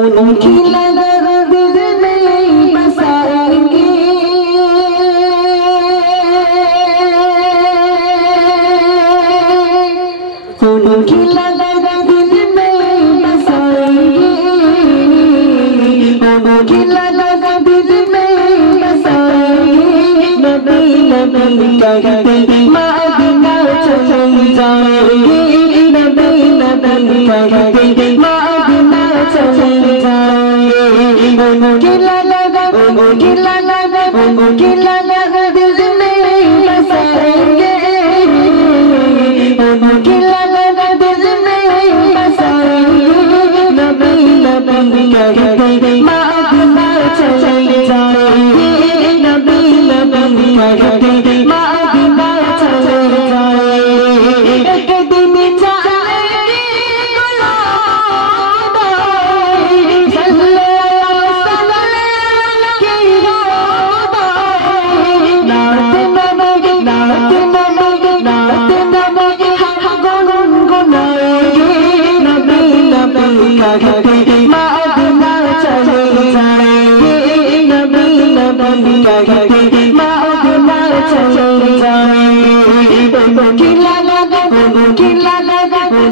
उनकी लगन दिल में बसाएंगे, उनकी लगन दिल में बसाएंगे, उनकी लगन दिल में बसाएंगे। नबी नबी कहते मदीना चले जाएंगे, नबी नबी कहते मदीना चले जाएंगे। उनकी लगन दिल में बसाएंगे, उनकी लगन दिल में बसाएंगे। नबी नबी कहते मदीना चले जाएंगे, नबी नबी कहते मदीना चले जाएंगे। एक दिन जाएंगे मदीना चले जाएंगे, नबी नबी कहते मदीना चले जाएंगे।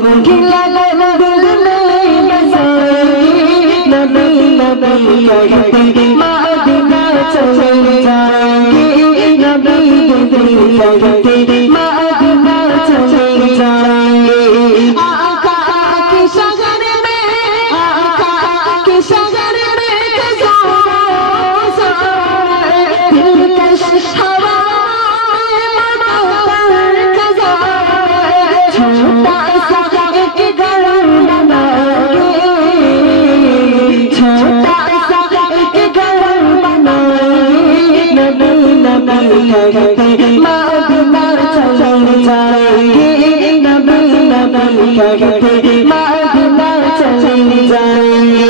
उनकी लगन दिल में बसाएंगे, नबी नबी कहते मदीना चले जाएंगे, नबी नबी कहते मदीना चले जाएंगे। आका की शगर में, आका की शगर में दिलकश हवा छोटा सा एक घर बनाएंगे, छोटा सा एक घर बनाएंगे। नबी नबी कहते मदीना चले जाएंगे, नबी नबी कहते मदीना चले जाएंगे।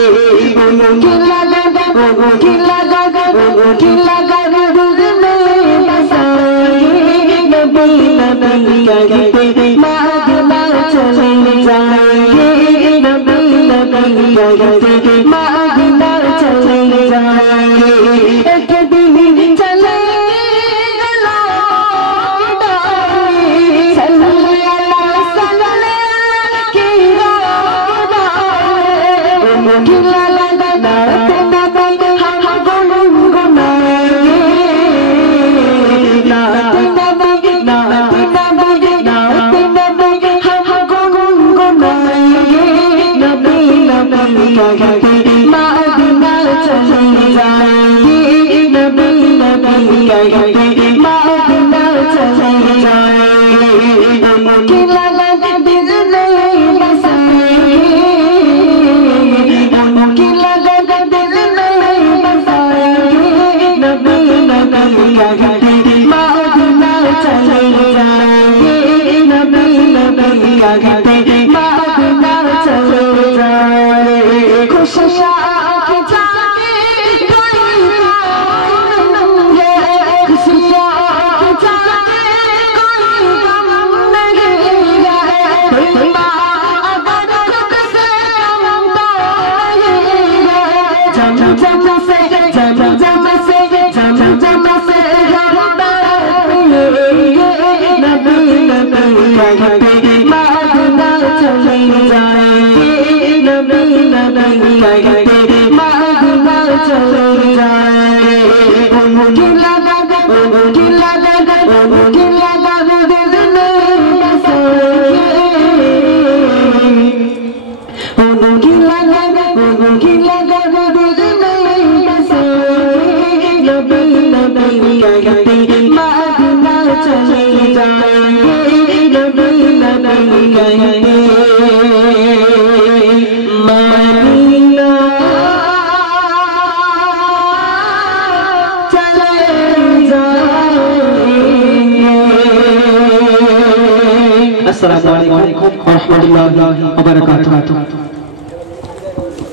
उनकी लगन दिल में बसाएंगे, नबी नबी कहते मदीना चले जाएंगे, नबी नबी कहते मदीना चले जाएंगे। एक दिन चले मदीना चले जाएंगे, नबी नबी कहते मदीना चले जाएंगे। उनकी लगन दिल में बसाएंगे, उनकी लगन दिल में बसाएंगे। नबी नबी कहते मदीना चले जाएंगे, नबी नबी कहते मदीना चले जाएंगे। खुशियाँ की जाके कोई गम है, खुशियाँ की जाके कोई गम नहीं है। माँ अगर खुद से कम पाएगा, जम जम से नबी नबी कहते मदीना चले जाएंगे, नबी नबी कहते मदीना चले जाएंगे। उनकी लगन दिल में बसाएंगे, उनकी लगन दिल में बसाएंगे। नबी नबी कहते मदीना चले जाएंगे, नबी नबी कहते मदीना चले जाएंगे। अस्सलामु अलैकुम व रहमतुल्लाहि व बरकातुहू।